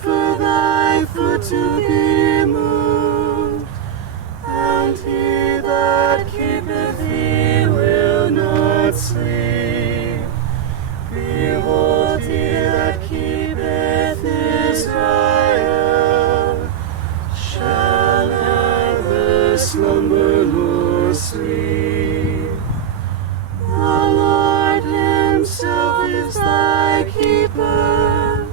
suffer thy foot to be moved, and he that keepeth thee will not sleep. Behold, he that keepeth Israel shall never slumber nor sleep. The Lord himself is thy keeper.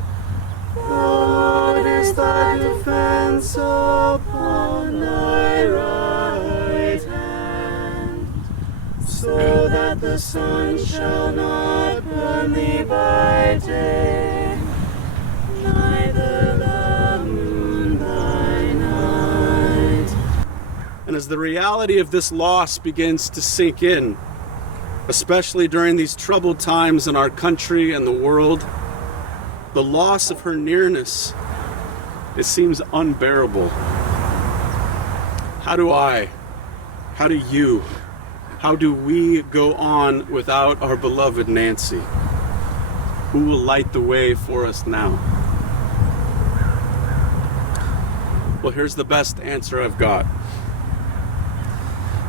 The Lord is thy defense upon thy right hand, so that the sun shall not burn thee by day, neither the moon by night. And as the reality of this loss begins to sink in, especially during these troubled times in our country and the world, the loss of her nearness, it seems unbearable. How do you, how do we go on without our beloved Nancy? Who will light the way for us now? Well, here's the best answer I've got.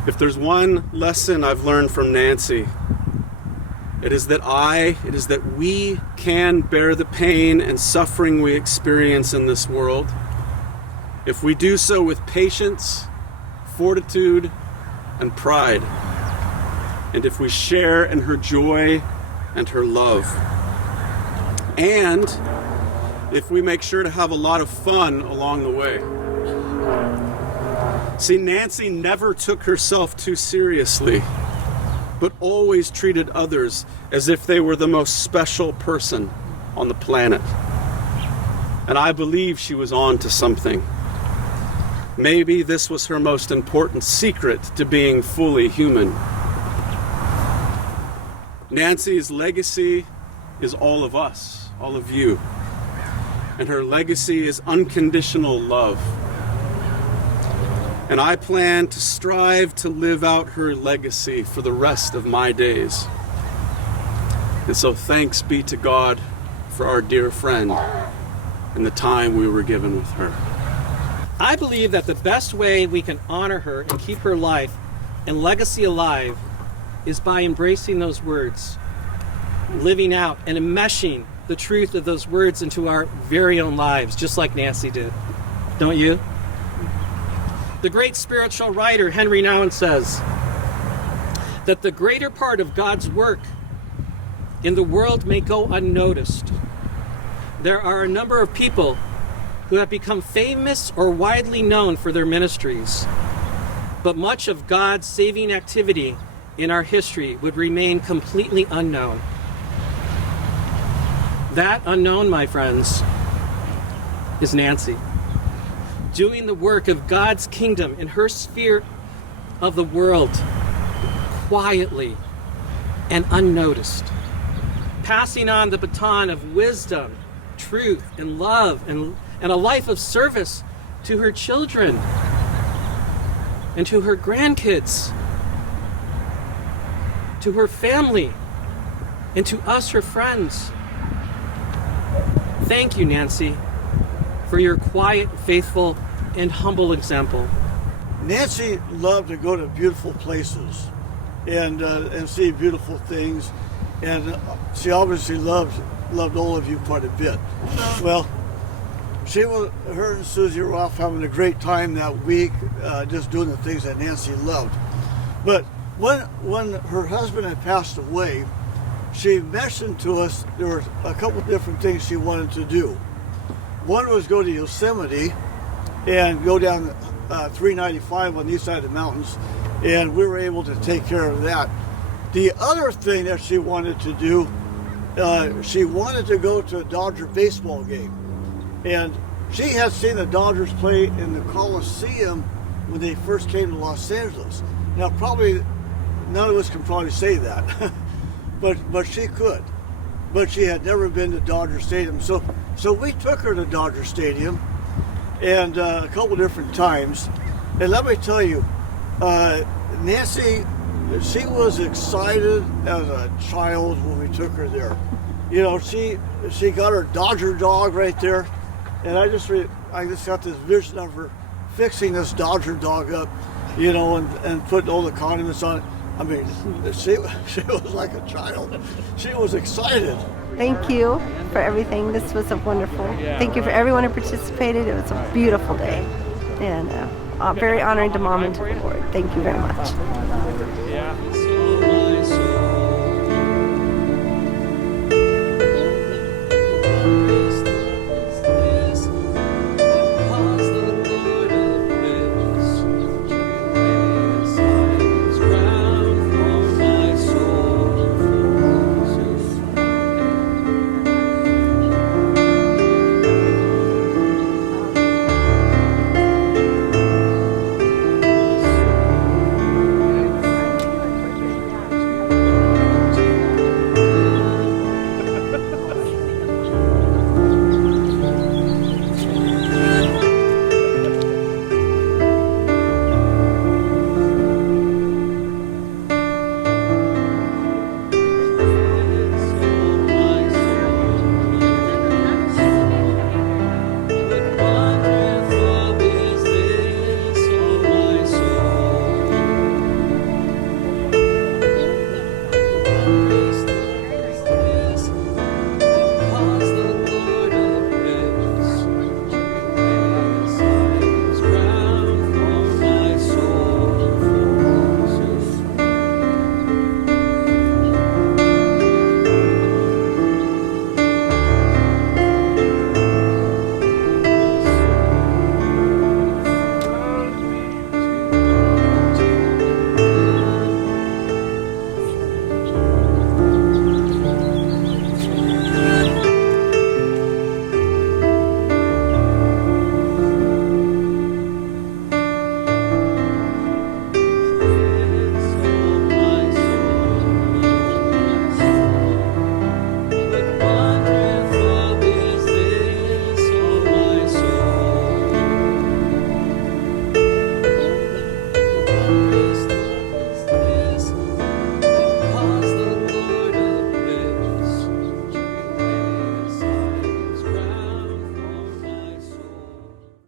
If there's one lesson I've learned from Nancy, it is that we can bear the pain and suffering we experience in this world if we do so with patience, fortitude, and pride, and if we share in her joy and her love, and if we make sure to have a lot of fun along the way. See, Nancy never took herself too seriously, but always treated others as if they were the most special person on the planet. And I believe she was on to something. Maybe this was her most important secret to being fully human. Nancy's legacy is all of us, all of you. And her legacy is unconditional love. And I plan to strive to live out her legacy for the rest of my days. And so thanks be to God for our dear friend and the time we were given with her. I believe that the best way we can honor her and keep her life and legacy alive is by embracing those words, living out and enmeshing the truth of those words into our very own lives, just like Nancy did. Don't you? The great spiritual writer Henry Nouwen says that the greater part of God's work in the world may go unnoticed. There are a number of people who have become famous or widely known for their ministries, but much of God's saving activity in our history would remain completely unknown. That unknown, my friends, is Nancy, doing the work of God's kingdom in her sphere of the world, quietly and unnoticed, passing on the baton of wisdom, truth, and love, and a life of service to her children and to her grandkids, to her family, and to us, her friends. Thank you, Nancy, for your quiet, faithful, and humble example. Nancy loved to go to beautiful places and see beautiful things, and she obviously loved all of you quite a bit. Well, her and Susie were off having a great time that week, just doing the things that Nancy loved. But when her husband had passed away, she mentioned to us there were a couple different things she wanted to do. One was go to Yosemite and go down 395 on the east side of the mountains, and we were able to take care of that. The other thing that she wanted to do, she wanted to go to a Dodger baseball game. And she had seen the Dodgers play in the Coliseum when they first came to Los Angeles. Now, probably none of us can probably say that, but she could. But she had never been to Dodger Stadium. So we took her to Dodger Stadium and a couple different times. And let me tell you, Nancy, she was excited as a child when we took her there. You know, she got her Dodger dog right there, And I just got this vision of her fixing this Dodger dog up, you know, and putting all the condiments on it. I mean, she was like a child. She was excited. Thank you for everything. This was a wonderful. Thank you for everyone who participated. It was a beautiful day, and very honoring to Mom and to the Lord. Thank you very much. Yeah.